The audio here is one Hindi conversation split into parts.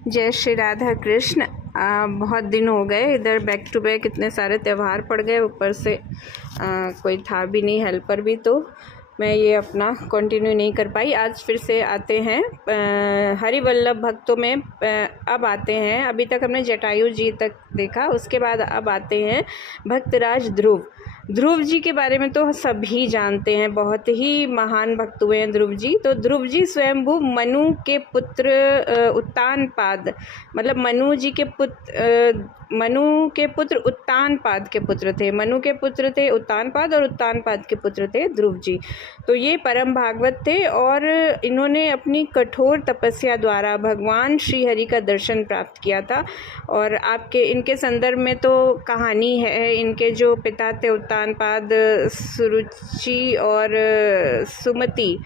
जय श्री राधा कृष्ण। बहुत दिन हो गए, इधर बैक टू बैक इतने सारे त्यौहार पड़ गए, ऊपर से कोई था भी नहीं, हेल्पर भी, तो मैं ये अपना कंटिन्यू नहीं कर पाई। आज फिर से आते हैं हरिवल्लभ भक्तों में। अब आते हैं, अभी तक हमने जटायु जी तक देखा, उसके बाद अब आते हैं भक्तराज ध्रुव। ध्रुव जी के बारे में तो सभी जानते हैं, बहुत ही महान भक्त हुए हैं ध्रुव जी। तो ध्रुव जी स्वयंभू मनु के पुत्र उत्तानपाद, मतलब मनु के पुत्र उत्तानपाद के पुत्र थे। मनु के पुत्र थे उत्तानपाद और उत्तानपाद के पुत्र थे ध्रुव जी। तो ये परम भागवत थे और इन्होंने अपनी कठोर तपस्या द्वारा भगवान श्री हरि का दर्शन प्राप्त किया था। और आपके इनके संदर्भ में तो कहानी है, इनके जो पिता थे उत्तानपाद, सुरुचि और सुमति,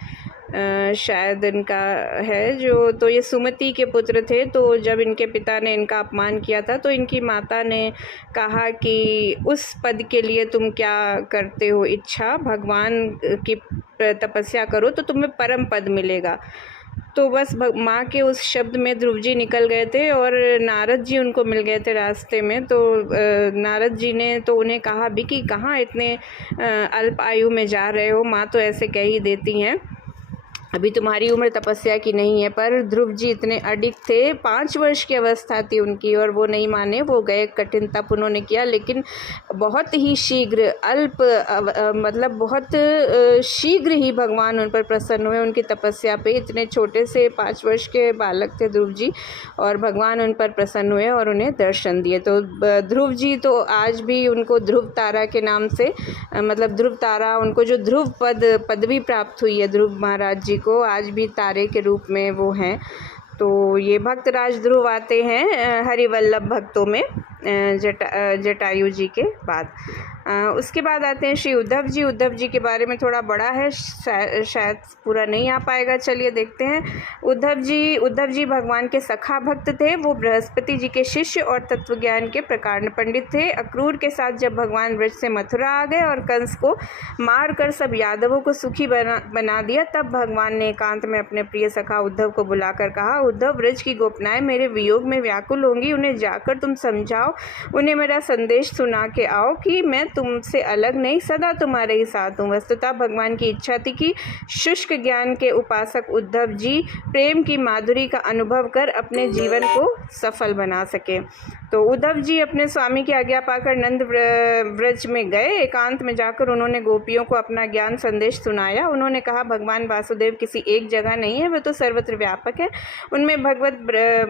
शायद इनका है जो, तो ये सुमति के पुत्र थे। तो जब इनके पिता ने इनका अपमान किया था तो इनकी माता ने कहा कि उस पद के लिए तुम क्या करते हो इच्छा, भगवान की तपस्या करो तो तुम्हें परम पद मिलेगा। तो बस माँ के उस शब्द में ध्रुव जी निकल गए थे और नारद जी उनको मिल गए थे रास्ते में। तो नारद जी ने तो उन्हें कहा भी कि कहाँ इतने अल्प आयु में जा रहे हो, माँ तो ऐसे कह ही देती हैं, अभी तुम्हारी उम्र तपस्या की नहीं है। पर ध्रुव जी इतने अडिग थे, 5 वर्ष की अवस्था थी उनकी और वो नहीं माने, वो गए, कठिन तप उन्होंने किया, लेकिन बहुत ही शीघ्र मतलब बहुत शीघ्र ही भगवान उन पर प्रसन्न हुए, उनकी तपस्या पे। इतने छोटे से 5 वर्ष के बालक थे ध्रुव जी और भगवान उन पर प्रसन्न हुए और उन्हें दर्शन दिए। तो ध्रुव जी तो आज भी उनको ध्रुव तारा के नाम से, मतलब ध्रुव तारा, उनको जो ध्रुव पदवी प्राप्त हुई है ध्रुव महाराज जी को, आज भी तारे के रूप में वो हैं। तो ये भक्तराज ध्रुव आते हैं हरिवल्लभ भक्तों में जटायु जी के बाद। उसके बाद आते हैं श्री उद्धव जी। उद्धव जी के बारे में थोड़ा बड़ा है, शायद पूरा नहीं आ पाएगा, चलिए देखते हैं। उद्धव जी भगवान के सखा भक्त थे। वो बृहस्पति जी के शिष्य और तत्वज्ञान के प्रकांड पंडित थे। अक्रूर के साथ जब भगवान ब्रज से मथुरा आ गए और कंस को मार कर सब यादवों को सुखी बना दिया, तब भगवान ने एकांत में अपने प्रिय सखा उद्धव को बुलाकर कहा, उद्धव, ब्रज की गोपनाएं मेरे वियोग में व्याकुल होंगी, उन्हें जाकर तुम समझाओ, उन्हें मेरा संदेश सुना के आओ कि मैं तुमसे अलग नहीं, सदा तुम्हारे ही साथ हूँ। वस्तुतः भगवान की इच्छा थी कि शुष्क ज्ञान के उपासक उद्धव जी प्रेम की माधुरी का अनुभव कर अपने जीवन को सफल बना सके। तो उद्धव जी अपने स्वामी की आज्ञा पाकर नंद व्रज में गए। एकांत में जाकर उन्होंने गोपियों को अपना ज्ञान संदेश सुनाया। उन्होंने कहा, भगवान वासुदेव किसी एक जगह नहीं है, वे तो सर्वत्र व्यापक है, उनमें भगवत